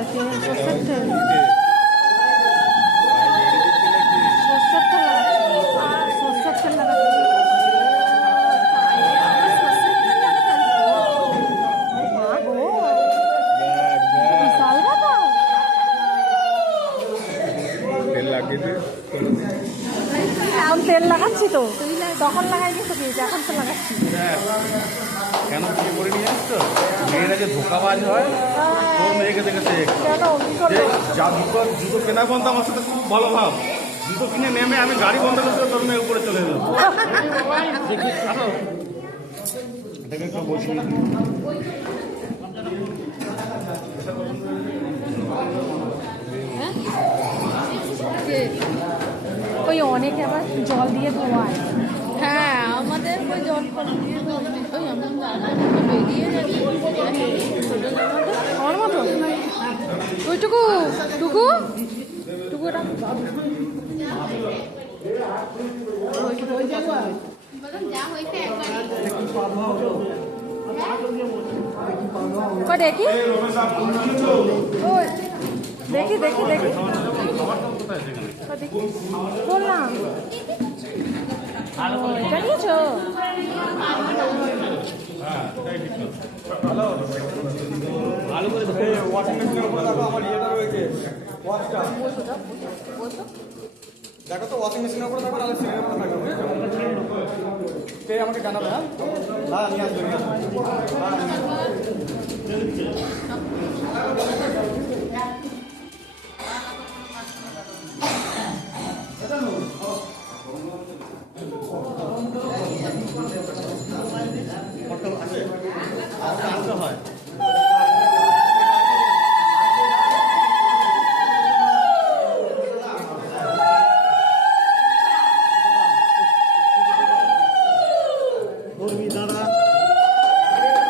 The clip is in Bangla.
হয় তেল, সর্ষের তেল। সর্ষের তেল লাগাচ্ছি, সর্ষের তেল লাগাচ্ছি। বিশাল ব্যাপার। এখন তেল লাগাচ্ছি তো, তখন লাগাইনি তো কি, এখন তো লাগাচ্ছি। কেন বিয়ে করে নিয়ে আসছো? মেয়েরা যে ধোকাবাজ হয়, তোর মেয়েকে দেখেছে কেন কি করবো? যা জুতো কেনা বন্ধ আমার সাথে খুব ভালো ভাব। জুতো কিনে নেমে আমি গাড়ি বন্ধ করতে তোর মেয়ে উপরে চলে এলাম। এটাকে একটু বলছি ওই অনেকে আবার জল দিয়ে ধোয়ায়। হ্যাঁ, আমাদের ওই জল ফল দিয়ে ওই আমরা বেরিয়ে যাচ্ছি আমার মতো ওইটুকু টুকু টুকুটা দেখি ওই দেখি দেখি দেখি বললাম এটা নিয়েছো? ভালো করে ওয়াশিং মেশিনের উপরে দেখো আমার ইয়েটা রয়েছে ওয়াশটা দেখো তো ওয়াশিং মেশিনের উপরে দেখো নাহলে সিলিংয়ের উপরে থাকবে বুঝেছো? আমাকে জানাবে। হ্যাঁ নিয়ে আসবে নিয়ে আসবে হয়। দাদা